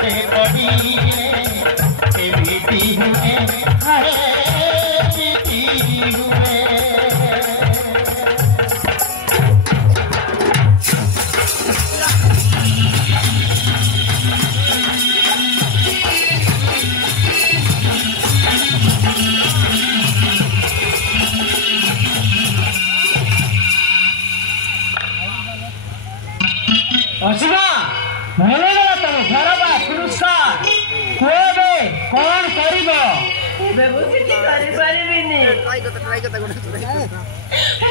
घरे कहिले एमिति हुए हाय एमिति हुए अशिवा मिलेगा तुम घर बा पुरस्कार कोबे कौन करिबो बेबू किसी करी परिबिनी ट्राई करता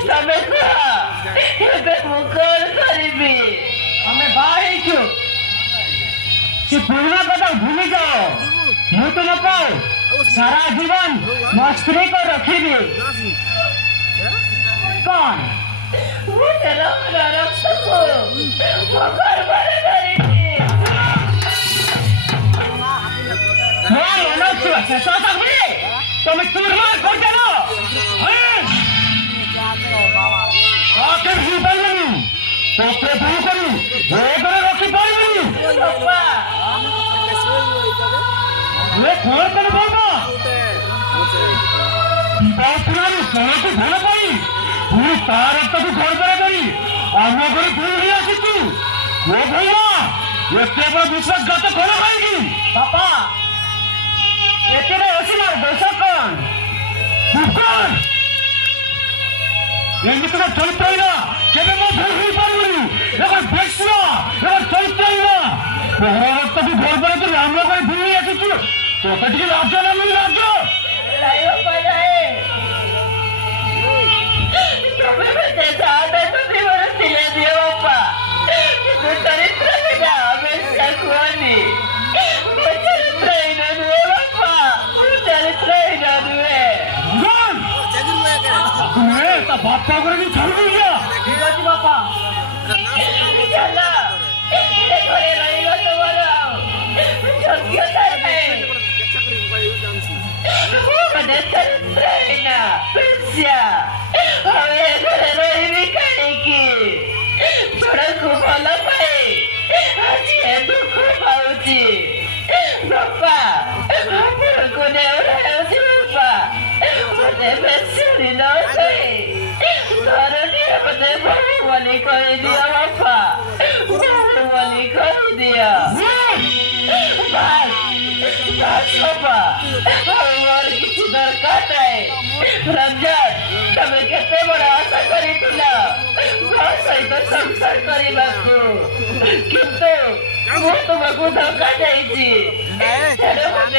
तबे को एबे मु कौन करिबी हमें बाहर छु से पुराना कथा भूल जाओ मु तुम पाओ सारा जीवन मस्ती को रखिबी कौन मुझे रख सको मगर बड़े करिबी मैं मनोज छु से सोचा बोले तुम चूरमा कर चलो आखिर ही बलनी तो के भूल करू वो करे रखी पाइबी पापा ये कौन कर बोलबो बापुरानी सोना को धन पाई पूरी तार तक घर पर गई आम घर पूरी आसी तू वो भैया ये केवल विश्वासघात कौन करेगी पापा ये तेरे असीमार दोष कौन कौन ये मित्र चरित्र ना केवल मैं भूल ही पाऊंगी लेकिन बेचना लेकिन चरित्र ना पहले तक घर पर तो राम लोग पूरी आसी तू तो कटी राज्य ना मिल राज्य लाइव पड़ाए तुम्हें बच्चे साथ तो दीवार सिले दिया पापा तो चरित्र लगा हमेशा कुआनी वो चरित्र ही ना दुए पापा वो चरित्र ही ना दुए तुम्हें तो बापा को नहीं छोड़ दिया जी पापा चला ये घरे रहेगा तुम्हारा जल्दी आता है Pada tertrena, Persia. Ave घरे रही काहेकी छोड़को भल पाए आज ये दुख पाउची बापा आपको नेउराउची बापा मते बेसरी न सही धरनी मते भगवानी कहि दिया बापा भगवानी कहि दिया बाबा और किसी दरकार नहीं रंजन तमें केते बड़ा आशा करी थिला सहित संसार करबाकू किंतु ମୁଁ ତୁମକୁ ଧୋକା ଦେଇଛି ତେଣୁ ମୋତେ